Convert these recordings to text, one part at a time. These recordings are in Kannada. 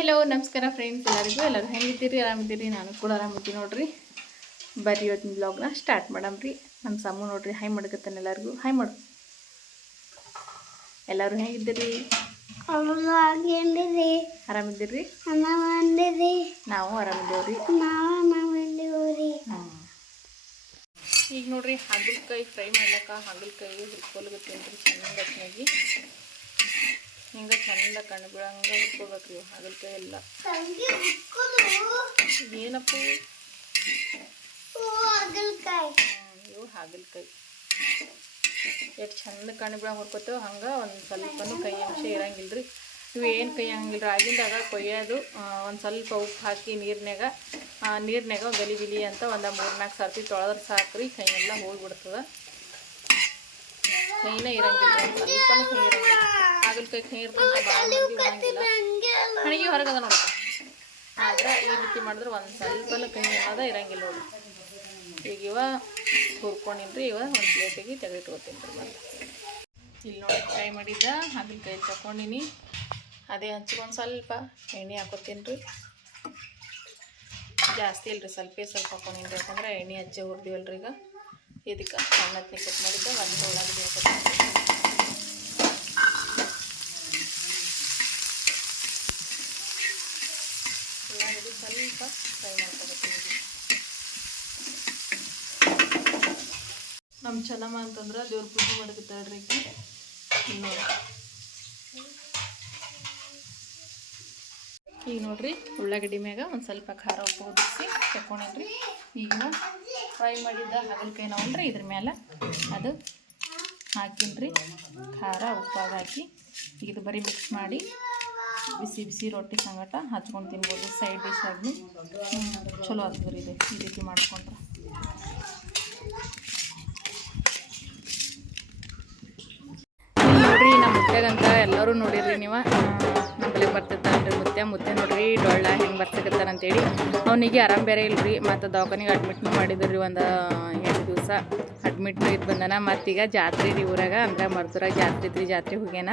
ಹಲೋ ನಮಸ್ಕಾರ ಫ್ರೆಂಡ್ಸ್ ಎಲ್ಲರಿಗೂ? ಎಲ್ಲರೂ ಹೆಂಗಿದ್ದೀರಿ? ಆರಾಮಿದ್ದೀರಿ? ನಾನು ಕೂಡ ಆರಾಮಿದ್ದೀನಿ ನೋಡ್ರಿ. ಬರ್ರಿ ಇವತ್ತಿನ ಬ್ಲಾಗ್ನ ಸ್ಟಾರ್ಟ್ ಮಾಡಮ್ರಿ ನಮ್ಮ ಸಾಮು ನೋಡ್ರಿ ಹಾಯ್ ಮಾಡ್ಕತ್ತಾನೆ ಎಲ್ಲರಿಗೂ. ಹಾಯ್ ಮಾಡು. ಎಲ್ಲರೂ ಹೆಂಗಿದ್ದೀರಿ? ಆರಾಮಿದ್ದೀರಿ. ನಾವು ಆರಾಮಿದ್ದೀವ್ರಿ. ಈಗ ನೋಡ್ರಿ ಹಾಗಲಕಾಯಿ ಫ್ರೈ ಮಾಡ್ಲಕ್ಕ? ಹಾಗಲಕಾಯಿ ಹುರ್ಕೊಲ್ಗತ್ತೇನೆ ರೀ ಚಂದ ಚೆನ್ನಾಗಿ ಹಿಂಗೆ ಚಂದ ಕಣ್ಣು ಬೀಳಂಗೆ ಹುಡ್ಕೋಬೇಕು ರೀ ಹಾಗಲಕಾಯಿ ಎಲ್ಲ ಏನಪ್ಪ ಇವು? ಹಾಗಲಕಾಯಿ. ಎಷ್ಟು ಚಂದ ಕಣ್ಣು ಬೀಳಂಗೆ ಹುಡ್ಕೋತೇವೆ ಹಂಗೆ ಒಂದು ಸ್ವಲ್ಪನೂ ಕೈ ಅಂಶ ಇರಂಗಿಲ್ಲ ರೀ. ಇವು ಏನು ಕೈ ಹಂಗಿಲ್ಲ ರೀ ಆಗಿಂದಾಗ ಕೊಯ್ಯೋದು ಒಂದು ಸ್ವಲ್ಪ ಉಪ್ಪು ಹಾಕಿ ನೀರಿನಾಗ ನೀರಿನಾಗ ಗಲಿ ಗಿಲಿ ಅಂತ ಒಂದು ಮೂರು ನಾಲ್ಕು ಸರ್ತಿ ತೊಳೆದ್ರೆ ಸಾಕ್ರಿ ಕೈ ಎಲ್ಲ ಹೋಗ್ಬಿಡ್ತದೆ. ಕೈನೇ ಇರಂಗಿಲ್ಲ ಸ್ವಲ್ಪ ಸ್ವಲ್ಪನೂ ಕೈ ಇರಂಗಿಲ್ಲ. ಹಾಗಲಕಾಯಿ ಉಣಂಗಿಲ್ಲ ಹಣಿಗೆ ಹೊರಗದ ನೋಡ್ರಿ ಆದ್ರೆ ಈ ರೀತಿ ಮಾಡಿದ್ರೆ ಒಂದು ಸ್ವಲ್ಪ ಕಹಿ ಅನ್ನೋದ ಇರಂಗಿಲ್ಲ ನೋಡಿ. ಈಗ ಇವ ಹುರ್ಕೊಂಡಿನ್ರಿ ಇವ ಒಂದು ಪ್ಲೇಟಿಗೆ ತೆಗೆದಿಟ್ಕೊತೀನಿ ರೀ ಇಲ್ಲಿ ನೋಡಿ ಫ್ರೈ ಮಾಡಿದ್ದ ಹಾಗಲಕಾಯಿ ತಗೊಂಡಿನಿ ಅದೇ ಹಂಚ್ಕೊಂಡು ಸ್ವಲ್ಪ ಎಣ್ಣೆ ಹಾಕೋತೀನಿ ರೀ ಜಾಸ್ತಿ ಇಲ್ರಿ ಸ್ವಲ್ಪ ಸ್ವಲ್ಪ ಹಾಕೊಂಡಿನಿ ಯಾಕಂದ್ರೆ ಎಣ್ಣೆ ಹಚ್ಚಿ ಹುರಿದಿವಲ್ರಿ ಈಗ. ಇದಕ್ಕೆ ಸಣ್ಣ ಕಟ್ ಮಾಡಿದ್ದೆ ಒಂದು ಉಳ್ಳಾಗಡ್ಡಿ ಹಾಕೋತೀನಿ ಉಳ್ಳಾಗಡ್ಡಿ ಸ್ವಲ್ಪ ಫ್ರೈ ಮಾಡ್ಕೊಬೇಕು ನಮ್ಮ ಚೆನ್ನಮ್ಮ ಅಂತಂದ್ರೆ ದೇವ್ರ ಪೂಜೆ ಮಾಡ್ಕೊತಾಳ್ರಿ ನೋಡಿ ಈಗ ನೋಡ್ರಿ ಉಳ್ಳಾಗಡ್ಡಿ ಮ್ಯಾಗ ಒಂದು ಸ್ವಲ್ಪ ಖಾರ ಉಪ್ಪು ಉದಿಸಿ ತಕೊಂಡ್ರಿ ಈಗ ಫ್ರೈ ಮಾಡಿದ್ದ ಹಾಗಲಕಾಯಿ ನೋಡ್ರಿ ಇದ್ರ ಮೇಲೆ ಅದು ಹಾಕಿನ್ರಿ. ಖಾರ ಉಪ್ಪಾಗ ಹಾಕಿ ಈಗ ಇದು ಬರೀ ಮಿಕ್ಸ್ ಮಾಡಿ ಬಿಸಿ ಬಿಸಿ ರೊಟ್ಟಿ ಸಂಗಟ ಹಚ್ಕೊಂಡು ತಿನ್ಬೋದು. ಸೈಡ್ ಡಿಶ್ ಆಗಿ ಚಲೋ ಆಗ್ತದೆ ರೀ ಇದು. ಈ ರೀತಿ ಮಾಡ್ಕೊಂಡ್ರೆ. ನೀವು? ನಮ್ಮಲ್ಲಿ ಬರ್ತಿರ್ತಾನ್ರಿ ಮುತ್ತೆ ಮುತ್ತೆ ನೋಡ್ರಿ, ಡೊಳ್ಳ ಹೆಂಗೆ ಬರ್ತಿರ್ತಾನಂತೇಳಿ ಅವನಿಗೆ ಆರಾಮ್ ಬೇರೆ ಇಲ್ರಿ, ಮತ್ತು ದವಾಖಾನಿಗೆ ಅಡ್ಮಿಟ್ನು ಮಾಡಿದ್ರಿ ಒಂದು ಎಂಟು ದಿವಸ. ಅಡ್ಮಿಟ್ನು ಇದ್ದು ಬಂದನ. ಮತ್ತೀಗ ಜಾತ್ರೆ ರೀ ಊರಾಗ, ಅಂದ್ರೆ ಮರ್ತೂರಾಗ ಜಾತ್ರೆ ಇದ್ರಿ ಜಾತ್ರೆ ಹೋಗ್ಯಾನ.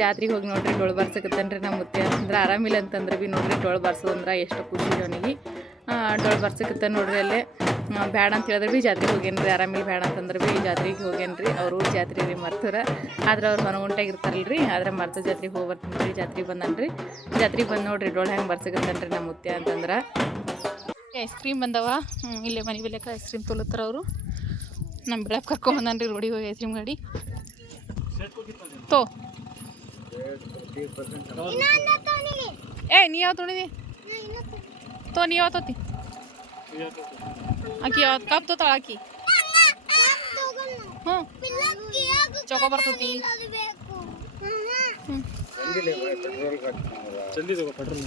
ಜಾತ್ರೆಗೆ ಹೋಗಿ ನೋಡ್ರಿ, ಡೊಳ್ಳು ಬರ್ಸಕತ್ತಾನ್ರಿ ನಮ್ಮ ಮುತ್ತೆ. ಅಂದ್ರೆ ಆರಾಮಿಲ್ಲ ಅಂತಂದ್ರೆ ಭೀ ನೋಡ್ರಿ, ಡೊಳ್ಳು ಬರ್ಸೋದಂದ್ರೆ ಎಷ್ಟು ಖುಷಿ ಅವನಿಗೆ. ಡೊಳ್ಳು ಬರ್ಸಕತ್ತ ನೋಡ್ರಿ ಅಲ್ಲೇ. ಆ, ಬ್ಯಾಡ ಅಂತ ಹೇಳಿದ್ರೆ ಭೀ ಜಾತ್ರೆಗೆ ಹೋಗೇನ್ರಿ ಆರಾಮಿಲ್ಲ ಬೇಡ ಅಂತಂದ್ರೆ ಭೀ ಜಾತ್ರೆಗೆ ಹೋಗೇನ್ರಿ. ಅವರು ಜಾತ್ರೆ ರೀ ಮರ್ತೂರ ಆದ್ರೆ ಅವ್ರು ಹೊರಗುಂಟಾಗ ಇರ್ತಾರಲ್ರಿ ಆದ್ರೆ ಮರ್ತ ಜಾತ್ರೆಗೆ ಹೋಗಿ ಬರ್ತೀನಿ ರೀ ಜಾತ್ರೆಗೆ ಬಂದನ್ರಿ. ಜಾತ್ರೆಗೆ ಬಂದು ನೋಡ್ರಿ ಡೋಳ್ ಹೆಂಗೆ ಬರ್ಸಕತ್ತಾನ್ರಿ ನಮ್ಮ ಮುತ್ಯ ಅಂತಂದ್ರೆ. ಐಸ್ ಕ್ರೀಮ್ ಬಂದವ? ಇಲ್ಲೇ ಮನೆ ಬೆಲೆಕ ಐಸ್ ಕ್ರೀಮ್ ತೊಲತ್ತಾರ ಅವರು. ನಮ್ಮ ಬೆಳಗ್ಗೆ ಕರ್ಕೊಂಬಂದನ್ರಿ ರೋಡಿಗೆ ಹೋಗಿ ಐಸ್ ಕ್ರೀಮ್ ಗಾಡಿ ತೋ. ಏ ನೀ ಯಾವ ತೊಳಿದಿ? ತೋ ನೀ ಯಾವ ತೊತಿ? ಆಕಿ ಯಾವ್ದು ಕಪ್ ತೊತಾಳ ಆಕಿ ಹ್ಞೂ ಚೊಕೋ ಬರ್ತೈತಿ ಜಲ್ದಿ ತಗೋ ಪೆಟ್ರೋಲ್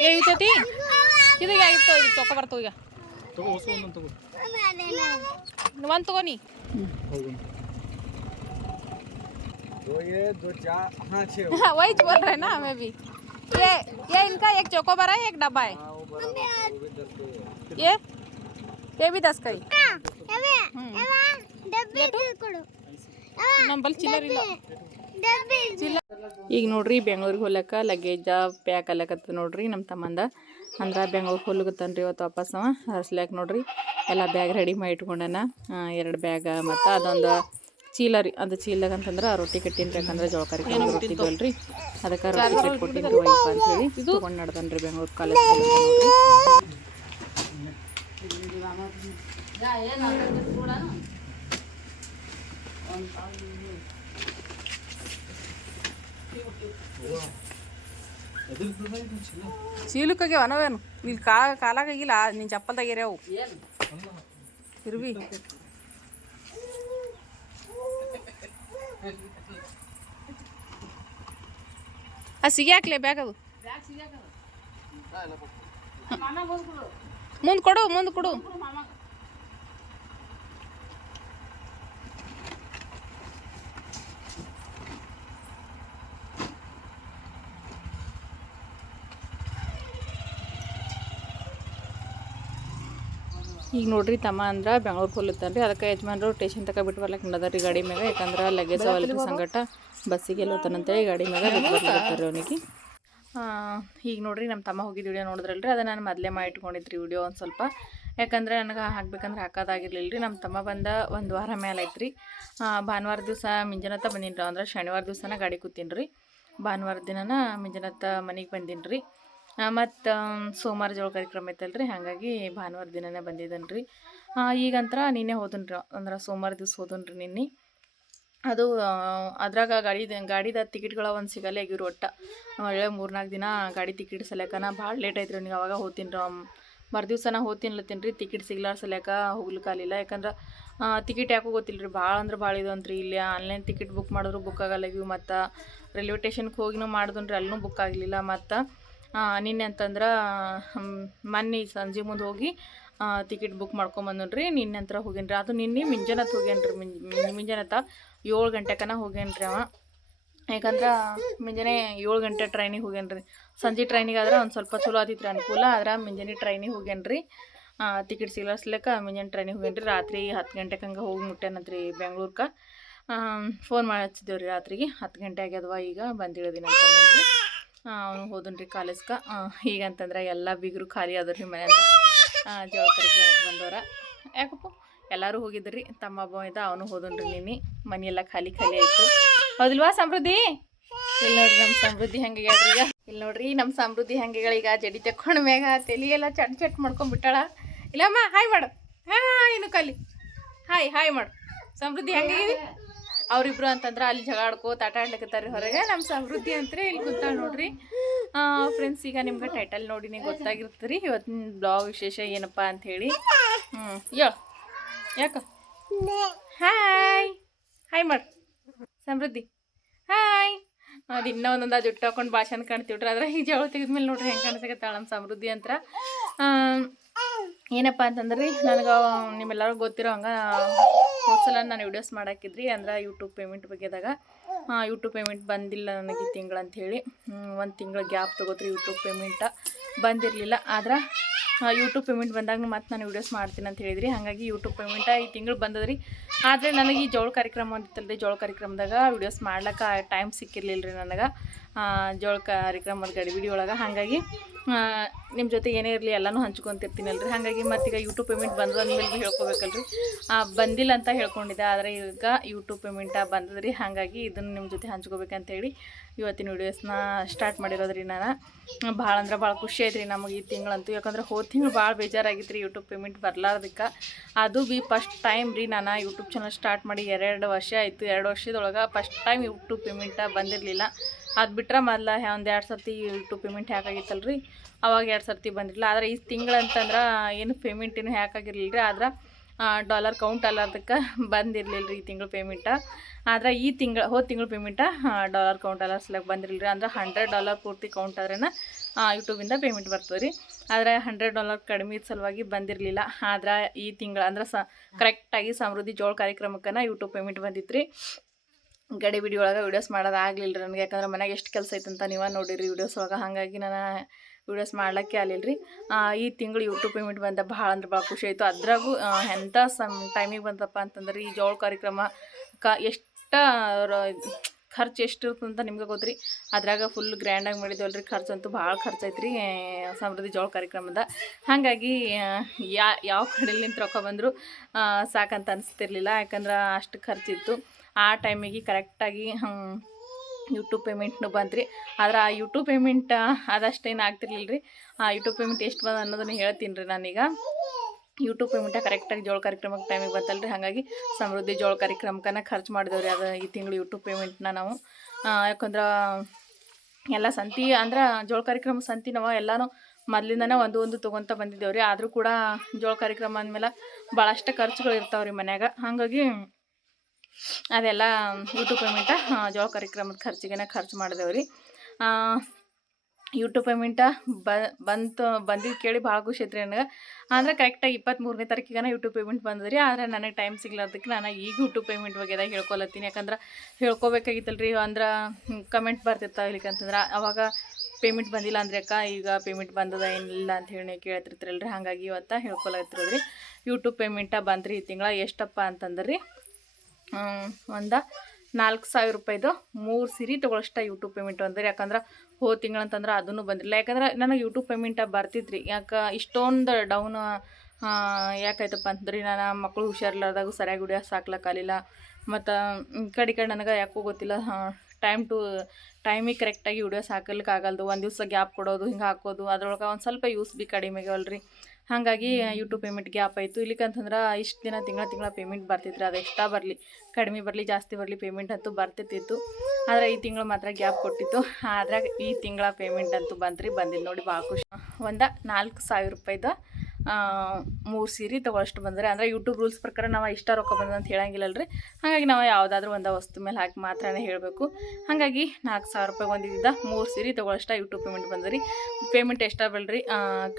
ಏ ಐತೈತಿ ಇದು ಆಗಿತ್ತು ಇದು ಚೊಕೋ ಬರ್ತಾವ ಈಗ ತಗೋ ಹೊಸ ಒಂದೊಂದು ತಗೋ ಒಂದು ತಗೋ ನೀ ಹೌದು वही बोल रहे ना हमें भी ये ये इनका एक चोकोबार है एक डब्बा है ये ಎವಿ ಈಗ ನೋಡ್ರಿ ಬೆಂಗಳೂರಿಗೆ ಹೋಗ್ಲಕ್ಕ ಲಗೇಜ ಪ್ಯಾಕ್ ಅಲ್ಲಕತ್ತ ನೋಡ್ರಿ ನಮ್ಮ ತಮ್ಮಂದ. ಅಂದ್ರೆ ಬೆಂಗಳೂರು ಹೋಗ್ಲಕತ್ತಾನ ರೀ ಇವತ್ತು ವಾಪಸ್ ಹರ್ಸ್ಲಾಕ ನೋಡ್ರಿ. ಎಲ್ಲ ಬ್ಯಾಗ್ ರೆಡಿ ಮಾಡಿ ಇಟ್ಕೊಂಡನ. ಎರಡು ಬ್ಯಾಗ ಮತ್ತು ಅದೊಂದು ಚೀಲ ರೀ ಅದು ಚೀಲಾಗ ಅಂತಂದ್ರೆ ರೊಟ್ಟಿ ಕಟ್ಟಿನ ಬೇಕಂದ್ರೆ ಜವಾಬ್ದಾರಿ ರೊಟ್ಟಿ ಅಲ್ರಿ ಅದಕ್ಕೆ ರೊಟ್ಟಿ ಕಟ್ಕೊಟ್ಟಿನ ವೈಫ್ ಅಂತೇಳಿ ತೊಗೊಂಡು ನಡ್ದನ್ರಿ ಬೆಂಗ್ಳೂರು ಕಾಲೇಜ್ ನೋಡ್ರಿ ಚೀಲಕ್ಕಾಗಿ ಅನವೇನು ಇಲ್ಲಿ ಕಾ ಕಾಲಾಗಿಲ್ಲ ನಿನ್ನ ಚಪ್ಪಲ್ದಾಗ ಅವು ಇರ್ವಿ ಆ ಸಿಗ್ಯಾಕ್ಲೆ ಬ್ಯಾಗ್ ಅದು ಮುಂದೆ ಕೊಡು ಮುಂದೆ ಕೊಡು. ಈಗ ನೋಡ್ರಿ ತಮ್ಮ ಅಂದ್ರೆ ಬೆಂಗಳೂರು ಹೋಗ್ಲತ್ತಾನ ರೀ ಅದಕ್ಕೆ ಯಜಮಾನ್ರು ಟೇಷನ್ ತಕ ಬಿಟ್ಟು ಬರ್ಲಕ್ಕೆ ನಡದ ಗಾಡಿ ಮ್ಯಾಗ. ಯಾಕಂದ್ರೆ ಲಗೇಜ್ ಅವಲ್ರಿ ಸಂಗಟ, ಬಸ್ಸಿಗೆ ಎಲ್ಲೋತಾನಂತೇಳಿ ಗಾಡಿ ಮ್ಯಾಗ ಬರ್ಲತ್ತಾರ ಅವನಿಗೆ. ಈಗ ನೋಡ್ರಿ ನಮ್ಮ ತಮ್ಮ ಹೋಗಿದ್ದು ವಿಡಿಯೋ ನೋಡಿದ್ರಲ್ರಿ? ಅದನ್ನು ನಾನು ಮೊದಲೇ ಮಾಡಿ ಇಟ್ಕೊಂಡಿದ್ರಿ ವಿಡಿಯೋ ಒಂದು ಸ್ವಲ್ಪ. ಯಾಕಂದ್ರೆ ನನಗೆ ಹಾಕ್ಬೇಕಂದ್ರೆ ಹಾಕೋದಾಗಿರ್ಲಿಲ್ಲ ರೀ ನಮ್ಮ ತಮ್ಮ ಬಂದ ಒಂದು ವಾರ ಮೇಲೆ ಐತ್ರಿ ಭಾನುವಾರ ದಿವಸ ಮಿಂಜನತ್ತ ಬಂದಿನಿ ಅಂದ್ರೆ ಶನಿವಾರ ದಿವಸನ ಗಾಡಿ ಕೂತೀನಿ ರೀ ಭಾನುವಾರ ದಿನನ ಮಿಂಜನತ್ತ ಮನೆಗೆ ಬಂದೀನಿ ರೀ ಮತ್ತು ಸೋಮವಾರ ಜೋಳ ಕಾರ್ಯಕ್ರಮ ಐತಲ್ರಿ. ಹಾಗಾಗಿ ಭಾನುವಾರ ದಿನನೇ ಬಂದಿದ್ದೇನೆ ರೀ ಈಗಂತರ ನಿನ್ನೆ ಹೋದನ್ರಿ. ಅಂದ್ರೆ ಸೋಮವಾರ ದಿವಸ ಹೋದನ್ರಿ ನಿನ್ನೆ. ಅದು ಅದ್ರಾಗ ಗಾಡಿದು ಗಾಡಿದ ಟಿಕೆಟ್ಗಳ ಒಂದು ಸಿಗಲ್ಲ ಆಗಿರು ಒಟ್ಟು. ಒಳ್ಳೆ ಮೂರ್ನಾಲ್ಕು ದಿನ ಗಾಡಿ ಟಿಕೆಟ್ ಸಲ್ಯಾಕನ ಭಾಳ ಲೇಟ್ ಐತ್ರಿ ನೀವು ಅವಾಗ ಹೋಗ್ತೀನಿ ರೀ ಮರುದಿವ್ಸನ ಹೋತಿನ್ಲತ್ತೀನಿ ರೀ ಟಿಕೆಟ್ ಸಿಗ್ಲಾರ ಸಲ್ಯಾಕ ಹೋಗ್ಲಿಕ್ಕಾಗಲಿಲ್ಲ ಯಾಕಂದ್ರೆ ಟಿಕೆಟ್ ಯಾಕೋ ಗೊತ್ತಿಲ್ಲ ರೀ, ಭಾಳ ಅಂದ್ರೆ ಭಾಳ ಇದು ಅಂತ್ರಿ. ಇಲ್ಲಿ ಆನ್ಲೈನ್ ಟಿಕೆಟ್ ಬುಕ್ ಮಾಡಿದ್ರು ಬುಕ್ ಆಗಲ್ಲಾಗಿವು ಮತ್ತು ರೈಲ್ವೆ ಸ್ಟೇಷನ್ಗೆ ಹೋಗಿನೂ ಮಾಡಿದ್ರಿ ಅಲ್ಲೂ ಬುಕ್ ಆಗಲಿಲ್ಲ. ಮತ್ತು ನಿನ್ನೆ ಅಂತಂದ್ರೆ ಮೊನ್ನೆ ಸಂಜೆ ಮುಂದೆ ಹೋಗಿ ಟಿಕೆಟ್ ಬುಕ್ ಮಾಡ್ಕೊಂಬಂದ್ರಿ ನಿನ್ನೆ ಹತ್ರ ಹೋಗೇನಿ ರೀ ಅದು ನಿನ್ನೆ ಮುಂಜಾನತ್ ಹೋಗ್ಯಾನ್ರಿ ಮುಂಜಾನತ್ತ ಏಳು ಗಂಟೆಕನ ಹೋಗ್ಯಾನ ರೀ ಅವ. ಯಾಕಂದ್ರೆ ಮುಂಜಾನೆ ಏಳು ಗಂಟೆ ಟ್ರೈನಿಗೆ ಹೋಗ್ಯಾನ್ರಿ ಸಂಜೆ ಟ್ರೈನಿಗೆ ಆದ್ರೆ ಒಂದು ಸ್ವಲ್ಪ ಚಲೋ ಆತಿತ್ರಿ ಅನುಕೂಲ, ಆದ್ರೆ ಮುಂಜಾನೆ ಟ್ರೈನಿಗೆ ಹೋಗ್ಯಾನ್ರಿ ಟಿಕೆಟ್ ಸಿಗ್ಲಾರ್ಸ್ಲಕ್ಕ ಮುಂಜಾನೆ ಟ್ರೈನಿಗೆ ಹೋಗ್ಯಾನ್ರಿ ರಾತ್ರಿ ಹತ್ತು ಗಂಟೆಗೆ ಹಂಗೆ ಹೋಗಿ ಮುಟ್ಟ್ಯಾನಂತ್ರಿ ಬೆಂಗ್ಳೂರ್ಕ. ಫೋನ್ ಮಾಡಿ ಹಚ್ಚಿದ್ದೇವೆ ರಾತ್ರಿಗೆ, ಹತ್ತು ಗಂಟೆ ಆಗ್ಯದವ ಈಗ, ಬಂದಿಳೋದಿನ ಅಂತಂದ್ರಿ ಅವನು ಹೋದನ್ರಿ ಕಾಲೇಜ್ಗೆ ಈಗಂತಂದ್ರೆ ಎಲ್ಲ ಬೀಗರು ಖಾಲಿ ಆದ್ರಿ ಮನೆಯಿಂದ ಜೋಳ ಕಾರ್ಯಕ್ರಮಕ್ಕೆ ಬಂದವ್ರ. ಯಾಕಪ್ಪ? ಎಲ್ಲರೂ ಹೋಗಿದ್ರಿ. ತಮ್ಮ ಅಬ್ಬ ಇದ್ದ, ಅವನು ಹೋದನ್ರಿ ನಿನ್ನೆ. ಮನೆಯೆಲ್ಲ ಖಾಲಿ ಖಾಲಿ ಆಯಿತು. ಹೌದಿಲ್ವಾ ಸಮೃದ್ಧಿ? ಇಲ್ಲ ನೋಡ್ರಿ ನಮ್ಮ ಸಮೃದ್ಧಿ ಹೆಂಗೆ ಈಗ. ಇಲ್ಲಿ ನೋಡ್ರಿ ನಮ್ಮ ಸಮೃದ್ಧಿ ಹೆಂಗೆ ಈಗ. ಜಡಿ ತಕ್ಕೊಂಡ ಮ್ಯಾಗ ತಲೆ ಎಲ್ಲ ಚಟ್ ಚಟ್ ಮಾಡ್ಕೊಂಡ್ಬಿಟ್ಟಾಳ ಇಲ್ಲಮ್ಮ ಹಾಯ್ ಮಾಡು. ಹಾಂ ಇನ್ನು ಕಲಿ. ಹಾಯ್ ಹಾಯ್ ಮಾಡು. ಸಮೃದ್ಧಿ ಹೆಂಗೆ ಅವರಿಬ್ರು ಅಂತಂದ್ರೆ ಅಲ್ಲಿ ಜಗಳ ತಾಟಾಡ್ಲಿಕ್ಕೆ ಆಡ್ಲಿಕತ್ತಾರ ಹೊರಗೆ. ನಮ್ಮ ಸಮೃದ್ಧಿ ಅಂತಾರೆ ಇಲ್ಲಿ ಕೂತಾಳ ನೋಡ್ರಿ. ಫ್ರೆಂಡ್ಸ್ ಈಗ ನಿಮ್ಗೆ ಟೈಟಲ್ ನೋಡಿ ನೀವು ಗೊತ್ತಾಗಿರ್ತೀರಿ ಇವತ್ತಿನ ಬ್ಲಾಗ್ ವಿಶೇಷ ಏನಪ್ಪ ಅಂತ ಹೇಳಿ. ಹ್ಞೂ ಯೋ, ಯಾಕ? ಹಾಯ್ ಹಾಯ್ ಮಾಡಿ. ಸಮೃದ್ಧಿ. ಹಾಯ್ ಅದು ಇನ್ನೂ ಒಂದೊಂದು ಜುಟ್ಟು ಹಾಕೊಂಡು ಭಾಷಣ ಕಾಣ್ತೀವ್ರಿ ಅದ್ರ ಈ ಜಗಳ ತೆಗೆದ್ಮೇಲೆ ನೋಡ್ರಿ ಹೆಂಗೆ ಕಾಣಿಸಕತ್ತಾಳ ನಮ್ಮ ಸಮೃದ್ಧಿ ಅಂತ ಏನಪ್ಪ ಅಂತಂದ್ರೆ ನನಗೆ ನಿಮ್ಮೆಲ್ಲರೂ ಗೊತ್ತಿರೋ ಹಂಗೆ ಹೋದ್ಸಲ ನಾನು ವಿಡಿಯೋಸ್ ಮಾಡಾಕಿದ್ರಿ ಅಂದ್ರೆ ಯೂಟ್ಯೂಬ್ ಪೇಮೆಂಟ್ ಬಗ್ಗೆದಾಗ. ಯೂಟ್ಯೂಬ್ ಪೇಮೆಂಟ್ ಬಂದಿಲ್ಲ ನನಗೆ ಈ ತಿಂಗಳು ಅಂಥೇಳಿ ಒಂದು ತಿಂಗಳ ಗ್ಯಾಪ್ ತೊಗೋತ್ರಿ ಯೂಟ್ಯೂಬ್ ಪೇಮೆಂಟ ಬಂದಿರಲಿಲ್ಲ. ಆದ್ರೆ ಯೂಟ್ಯೂಬ್ ಪೇಮೆಂಟ್ ಬಂದಾಗ ಮತ್ತೆ ನಾನು ವಿಡಿಯೋಸ್ ಮಾಡ್ತೀನಿ ಅಂತ ಹೇಳಿದ್ರಿ. ಹಾಗಾಗಿ ಯೂಟ್ಯೂಬ್ ಪೇಮೆಂಟ ಈ ತಿಂಗಳು ಬಂದದ್ರಿ. ಆದರೆ ನನಗೆ ಈ ಜೋಳ ಕಾರ್ಯಕ್ರಮ ಅಂತಿತ್ತಲ್ರಿ ಜೋಳ ಕಾರ್ಯಕ್ರಮದಾಗ ವಿಡಿಯೋಸ್ ಮಾಡ್ಲಿಕ್ಕೆ ಟೈಮ್ ಸಿಕ್ಕಿರಲಿಲ್ಲ ರೀ ನನಗೆ ಜೋಳ ಕಾರ್ಯಕ್ರಮದ ಗಡಿಬಿಡಿ ಒಳಗೆ. ಹಾಗಾಗಿ ನಿಮ್ಮ ಜೊತೆ ಏನೇ ಇರಲಿ ಎಲ್ಲನೂ ಹಂಚ್ಕೊತಿರ್ತೀನಲ್ರಿ. ಹಾಗಾಗಿ ಮತ್ತೀಗ ಯೂಟ್ಯೂಬ್ ಪೇಮೆಂಟ್ ಬಂದು ಅಂದ್ಮೇಲೆ ಭೀ ಹೇಳ್ಕೊಬೇಕಲ್ರಿ. ಬಂದಿಲ್ಲ ಅಂತ ಹೇಳ್ಕೊಂಡಿದ್ದೆ, ಆದರೆ ಈಗ ಯೂಟ್ಯೂಬ್ ಪೇಮೆಂಟ ಬಂದದ್ರಿ. ಹಾಗಾಗಿ ಇದನ್ನು ನಿಮ್ಮ ಜೊತೆ ಹಂಚ್ಕೋಬೇಕಂತೇಳಿ ಇವತ್ತಿನ ವೀಡಿಯೋಸ್ನ ಸ್ಟಾರ್ಟ್ ಮಾಡಿರೋದ್ರಿ ನಾನು. ಭಾಳ ಅಂದ್ರೆ ಭಾಳ ಖುಷಿ ಐತ್ರಿ ನಮಗೆ ಈ ತಿಂಗಳಂತೂ. ಯಾಕಂದ್ರೆ ಹೋದ ತಿಂಗಳು ಭಾಳ ಬೇಜಾರಾಗಿತ್ತು ರೀ ಯೂಟ್ಯೂಬ್ ಪೇಮೆಂಟ್ ಬರಲಾರ್ದಕ್ಕೆ. ಅದು ಬಿ ಫಸ್ಟ್ ಟೈಮ್ ರೀ ನಾನು ಯೂಟ್ಯೂಬ್ ಚಾನಲ್ ಸ್ಟಾರ್ಟ್ ಮಾಡಿ ಎರಡು ವರ್ಷ ಆಯಿತು. ಎರಡು ವರ್ಷದೊಳಗೆ ಫಸ್ಟ್ ಟೈಮ್ ಯೂಟ್ಯೂಬ್ ಪೇಮೆಂಟ ಬಂದಿರಲಿಲ್ಲ. ಅದು ಬಿಟ್ಟರೆ ಮೊದಲ ಒಂದು ಎರಡು ಸರ್ತಿ ಯೂಟ್ಯೂಬ್ ಪೇಮೆಂಟ್ ಹ್ಯಾಕಾಗಿತ್ತಲ್ಲ ರೀ ಅವಾಗ ಎರಡು ಸರ್ತಿ ಬಂದಿರಲಿಲ್ಲ. ಆದರೆ ಈ ತಿಂಗಳಂತಂದ್ರೆ ಏನು ಪೇಮೆಂಟ್ ಏನು ಹ್ಯಾಕಾಗಿರಲಿಲ್ಲ ರೀ ಆದ್ರೆ ಡಾಲರ್ ಕೌಂಟ್ ಅಲ್ಲದಕ್ಕೆ ಬಂದಿರಲಿಲ್ಲ ರೀ ಈ ತಿಂಗಳು ಪೇಮೆಂಟ ಆದ್ರೆ ಈ ತಿಂಗಳ, ಹೋದ ತಿಂಗಳು ಪೇಮೆಂಟ ಡಾಲರ್ ಕೌಂಟ್ ಅಲ್ಲ ಸಲಕ್ಕೆ ಬಂದಿರಲಿಲ್ಲ ರೀ ಅಂದ್ರೆ ಹಂಡ್ರೆಡ್ ಡಾಲರ್ ಪೂರ್ತಿ ಕೌಂಟ್ ಆದ್ರೇನ ಯೂಟ್ಯೂಬಿಂದ ಪೇಮೆಂಟ್ ಬರ್ತದೆ ರೀ ಆದರೆ ಹಂಡ್ರೆಡ್ ಡಾಲರ್ ಕಡಿಮೆ ಸಲುವಾಗಿ ಬಂದಿರಲಿಲ್ಲ. ಆದ್ರೆ ಈ ತಿಂಗಳ, ಅಂದ್ರೆ ಸ ಕರೆಕ್ಟಾಗಿ ಸಮೃದ್ಧಿ ಜೋಳ ಕಾರ್ಯಕ್ರಮಕ್ಕನ ಯೂಟ್ಯೂಬ್ ಪೇಮೆಂಟ್ ಬಂದಿತ್ತು ರೀ ಗಡಿ ಬಿಡಿ ಒಳಗೆ ವೀಡಿಯೋಸ್ ಮಾಡೋದು ಆಗಲಿಲ್ಲ ರೀ ನನಗೆ. ಯಾಕಂದ್ರೆ ಮನೆಗೆ ಎಷ್ಟು ಕೆಲಸ ಐತಂತ ನೀವೇ ನೋಡಿರಿ ವೀಡಿಯೋಸ್ ಒಳಗೆ. ಹಾಗಾಗಿ ನಾನು ವೀಡಿಯೋಸ್ ಮಾಡ್ಲಿಕ್ಕೆ ಆಗಲಿಲ್ಲ ರೀ ಈ ತಿಂಗಳು ಯೂಟ್ಯೂಬ್ ಪೇಮೆಂಟ್ ಬಂದ ಭಾಳ ಅಂದ್ರೆ ಭಾಳ ಖುಷಿ ಆಯಿತು. ಅದ್ರಾಗೂ ಎಂಥ ಸಮ್ ಟೈಮಿಗೆ ಬಂತಪ್ಪ ಅಂತಂದ್ರೆ ಈ ಜೋಳ ಕಾರ್ಯಕ್ರಮ ಕ ಎಷ್ಟು ಖರ್ಚು ಎಷ್ಟು ಅಂತ ನಿಮ್ಗೆ ಗೊತ್ತ್ರಿ. ಅದ್ರಾಗ ಫುಲ್ ಗ್ರ್ಯಾಂಡಾಗಿ ಮಾಡಿದ್ವಲ್ರಿ. ಖರ್ಚು ಅಂತೂ ಭಾಳ ಖರ್ಚು ಐತ್ರಿ ಆ, ಸಮೃದ್ಧಿ ಜೋಳ ಕಾರ್ಯಕ್ರಮದ. ಹಾಗಾಗಿ ಯಾ ಯಾವ ಕಡೆಯಿಂದ ರೊಕ್ಕ ಬಂದರೂ ಸಾಕಂತ ಅನಿಸ್ತಿರ್ಲಿಲ್ಲ. ಯಾಕಂದ್ರೆ ಅಷ್ಟು ಖರ್ಚಿತ್ತು ಆ ಟೈಮಿಗೆ ಕರೆಕ್ಟಾಗಿ ಯೂಟ್ಯೂಬ್ ಪೇಮೆಂಟ್ನು ಬಂತ್ರಿ. ಆದ್ರೆ ಆ ಯೂಟ್ಯೂಬ್ ಪೇಮೆಂಟ್ ಅದಷ್ಟೇನು ಆಗ್ತಿರ್ಲಿಲ್ಲ ರೀ ಆ ಯೂಟ್ಯೂಬ್ ಪೇಮೆಂಟ್ ಎಷ್ಟು ಬಂದ ಅನ್ನೋದನ್ನು ಹೇಳ್ತೀನಿ ರೀ ನಾನೀಗ ಯೂಟ್ಯೂಬ್ ಪೇಮೆಂಟ ಕರೆಕ್ಟಾಗಿ ಜೋಳ ಕಾರ್ಯಕ್ರಮಕ್ಕೆ ಟೈಮಿಗೆ ಬರ್ತಲ್ಲ ರೀ ಹಾಗಾಗಿ ಸಮೃದ್ಧಿ ಜೋಳ ಕಾರ್ಯಕ್ರಮಕ್ಕನ ಖರ್ಚು ಮಾಡಿದೆವು ರೀ ಅದು ಈ ತಿಂಗಳು ಯೂಟ್ಯೂಬ್ ಪೇಮೆಂಟ್ನ ನಾವು. ಯಾಕಂದ್ರೆ ಎಲ್ಲ ಸಂತಿ, ಅಂದ್ರೆ ಜೋಳ ಕಾರ್ಯಕ್ರಮ ಸಂತಿ ನಾವು ಎಲ್ಲನೂ ಮೊದಲಿಂದನೇ ಒಂದು ಒಂದು ತೊಗೊತ ಬಂದಿದ್ದೇವೆ ರೀ ಆದರೂ ಕೂಡ ಜೋಳ ಕಾರ್ಯಕ್ರಮ ಅಂದಮೇಲೆ ಭಾಳಷ್ಟು ಖರ್ಚುಗಳು ಇರ್ತಾವೆ ರೀ ಮನ್ಯಾಗ. ಹಾಗಾಗಿ ಅದೆಲ್ಲ ಯೂಟ್ಯೂಬ್ ಪೇಮೆಂಟ ಜೋಳ ಕಾರ್ಯಕ್ರಮದ ಖರ್ಚಿಗೆನ ಖರ್ಚು ಮಾಡಿದೆವ್ರಿ ಯೂಟ್ಯೂಬ್ ಪೇಮೆಂಟ ಬಂತು ಬಂದಿದ್ದು ಕೇಳಿ ಭಾಳ ಖುಷಿ ಐತ್ರಿ ನನಗೆ. ಅಂದ್ರೆ ಕರೆಕ್ಟಾಗಿ ಇಪ್ಪತ್ತ್ಮೂರನೇ ತಾರೀಕಿಗೆ ಯೂಟ್ಯೂಬ್ ಪೇಮೆಂಟ್ ಬಂದದ್ರಿ ಆದರೆ ನನಗೆ ಟೈಮ್ ಸಿಗ್ಲಾರ್ದಕ್ಕೆ ನಾನು ಈಗ ಯೂಟ್ಯೂಬ್ ಪೇಮೆಂಟ್ ಬಗ್ಗೆ ಹೇಳ್ಕೊಲತ್ತೀನಿ. ಯಾಕಂದ್ರೆ ಹೇಳ್ಕೊಬೇಕಾಗಿತ್ತಲ್ರಿ. ಅಂದ್ರೆ ಕಮೆಂಟ್ ಬರ್ತಿತ್ತು ಇಲ್ಲಿಕಂತಂದ್ರೆ ಅವಾಗ ಪೇಮೆಂಟ್ ಬಂದಿಲ್ಲ ಅಂದ್ರೆ ಅಕ್ಕ. ಈಗ ಪೇಮೆಂಟ್ ಬಂದದ ಏನಿಲ್ಲ ಅಂತ ಹೇಳಿ ಕೇಳ್ತಿರ್ತೀರಲ್ರಿ. ಹಾಗಾಗಿ ಇವತ್ತು ಹೇಳ್ಕೊಲತ್ತಿರೋದ್ರಿ. ಯೂಟ್ಯೂಬ್ ಪೇಮೆಂಟ ಬಂದ್ರಿ ಈ ತಿಂಗಳ ಎಷ್ಟಪ್ಪ ಅಂತಂದ್ರೆ. ಒಂದು ನಾಲ್ಕು ಸಾವಿರ ರೂಪಾಯಿದು ಮೂರು ಸೀರೆ ತೊಗೊಳಷ್ಟ ಯೂಟ್ಯೂಬ್ ಪೇಮೆಂಟ್ ಅಂದ್ರೆ ಯಾಕಂದ್ರೆ ಹೋದ ತಿಂಗಳಂತಂದ್ರೆ ಅದನ್ನು ಬಂದಿಲ್ಲ ಯಾಕಂದ್ರೆ ನನಗೆ ಯೂಟ್ಯೂಬ್ ಪೇಮೆಂಟ ಬರ್ತಿದ್ರಿ ಯಾಕೆ ಇಷ್ಟೊಂದು ಡೌನ್ ಯಾಕಾಯ್ತಪ್ಪ ಅಂತಂದ್ರೆ, ನಾನು ಮಕ್ಕಳು ಹುಷಾರಿಲ್ಲದಾಗ ಸರಿಯಾಗಿ ವಿಡಿಯೋ ಸಾಕ್ಲಕ್ಕಾಗಲಿಲ್ಲ ಮತ್ತು ಕಡೆ ಕಡೆ ನನಗೆ ಯಾಕೋ ಗೊತ್ತಿಲ್ಲ ಟೈಮ್ ಟು ಟೈಮಿಗೆ ಕರೆಕ್ಟಾಗಿ ವಿಡಿಯೋಸ್ ಹಾಕಲಿಕ್ಕೆ ಆಗಲ್ದು. ಒಂದು ದಿವಸ ಗ್ಯಾಪ್ ಕೊಡೋದು, ಹಿಂಗೆ ಹಾಕೋದು. ಅದ್ರೊಳಗೆ ಒಂದು ಸ್ವಲ್ಪ ಯೂಸ್ ಬಿ ಕಡಿಮೆ ಆಗ್ಯಾವಲ್ರಿ ಹಾಗಾಗಿ ಯೂಟ್ಯೂಬ್ ಪೇಮೆಂಟ್ ಗ್ಯಾಪ್ ಆಯಿತು. ಇಲ್ಲಿಕಂತಂದ್ರೆ ಇಷ್ಟು ದಿನ ತಿಂಗಳ ತಿಂಗಳ ಪೇಮೆಂಟ್ ಬರ್ತಿತ್ತು ಅದು ಎಷ್ಟಾ ಬರಲಿ ಕಡಿಮೆ ಬರಲಿ ಜಾಸ್ತಿ ಬರಲಿ ಪೇಮೆಂಟ್ ಅಂತೂ ಬರ್ತಿತ್ತಿತ್ತು. ಆದರೆ ಈ ತಿಂಗಳು ಮಾತ್ರ ಗ್ಯಾಪ್ ಕೊಟ್ಟಿತ್ತು. ಆದ್ರೆ ಈ ತಿಂಗಳ ಪೇಮೆಂಟ್ ಅಂತೂ ಬಂದ್ರಿ ಬಂದಿದ್ದು ನೋಡಿ ಭಾಳ ಖುಷಿ. ಒಂದು ನಾಲ್ಕು ಸಾವಿರ ರೂಪಾಯಿದ ಮೂರು ಸೀರೆ ತೊಗೊಳಷ್ಟು ಬಂದರೆ. ಅಂದರೆ ಯೂಟ್ಯೂಬ್ ರೂಲ್ಸ್ ಪ್ರಕಾರ ನಾವು ಇಷ್ಟ ರೊಕ್ಕ ಬಂದ ಅಂತ ಹೇಳಂಗಿಲ್ಲಲ್ರಿ. ಹಾಗಾಗಿ ನಾವು ಯಾವುದಾದ್ರೂ ಒಂದು ವಸ್ತು ಮೇಲೆ ಹಾಕಿ ಮಾತ್ರನೇ ಹೇಳಬೇಕು. ಹಾಗಾಗಿ ನಾಲ್ಕು ಸಾವಿರ ರೂಪಾಯಿ ಒಂದಿದ್ದ ಮೂರು ಸೀರೆ ತೊಗೊಳಷ್ಟ ಯೂಟ್ಯೂಬ್ ಪೇಮೆಂಟ್ ಬಂದ್ರಿ ಪೇಮೆಂಟ್ ಎಷ್ಟ ಬರಲಿ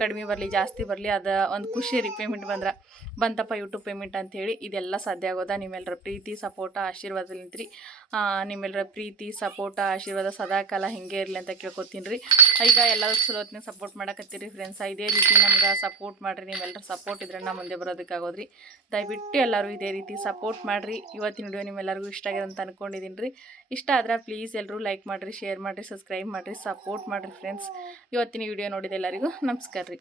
ಕಡಿಮೆ ಬರಲಿ, ಜಾಸ್ತಿ ಬರಲಿ, ಅದು ಒಂದು ಖುಷಿ ರೀ ಪೇಮೆಂಟ್ ಬಂದ್ರೆ. ಬಂತಪ್ಪ ಯೂಟ್ಯೂಬ್ ಪೇಮೆಂಟ್ ಅಂತೇಳಿ ಇದೆಲ್ಲ ಸಾಧ್ಯ ಆಗೋದ. ನಿಮ್ಮೆಲ್ಲರ ಪ್ರೀತಿ ಸಪೋರ್ಟ ಆಶೀರ್ವಾದ ನಿಂತ್ರಿ. ನಿಮ್ಮೆಲ್ಲರ ಪ್ರೀತಿ ಸಪೋರ್ಟ ಆಶೀರ್ವಾದ ಸದಾಕಾಲ ಹಿಂಗೆ ಇರಲಿ ಅಂತ ಕೇಳ್ಕೊತೀನಿ ರೀ. ಈಗ ಎಲ್ಲರೂ ಚಲೋ ಹೊತ್ತಿನ ಸಪೋರ್ಟ್ ಮಾಡಕತ್ತೀರಿ ಫ್ರೆಂಡ್ಸ ಇದೇ ರೀತಿ ನಮ್ಗೆ ಸಪೋರ್ಟ್ ಮಾಡಿರಿ ನೀವೆಲ್ಲರೂ ಸಪೋರ್ಟ್ ಇದ್ರೆ ನಾ ಮುಂದೆ ಬರೋದಕ್ಕಾಗೋದ್ರಿ ದಯವಿಟ್ಟು ಎಲ್ಲರೂ ಇದೇ ರೀತಿ ಸಪೋರ್ಟ್ ಮಾಡಿರಿ. ಇವತ್ತಿನ ವಿಡಿಯೋ ನಿಮ್ಮೆಲ್ಲರಿಗೂ ಇಷ್ಟ ಆಗಿದೆ ಅಂತ ಅನ್ಕೊಂಡಿದ್ದೀನಿ ರೀ ಇಷ್ಟ ಆದ್ರೆ ಪ್ಲೀಸ್ ಎಲ್ಲರೂ ಲೈಕ್ ಮಾಡಿರಿ ಶೇರ್ ಮಾಡಿರಿ ಸಬ್ಸ್ಕ್ರೈಬ್ ಮಾಡಿರಿ ಸಪೋರ್ಟ್ ಮಾಡಿರಿ ಫ್ರೆಂಡ್ಸ್ ಇವತ್ತಿನ ವಿಡಿಯೋ ನೋಡಿದ ಎಲ್ಲರಿಗೂ ನಮಸ್ಕಾರ ರೀ.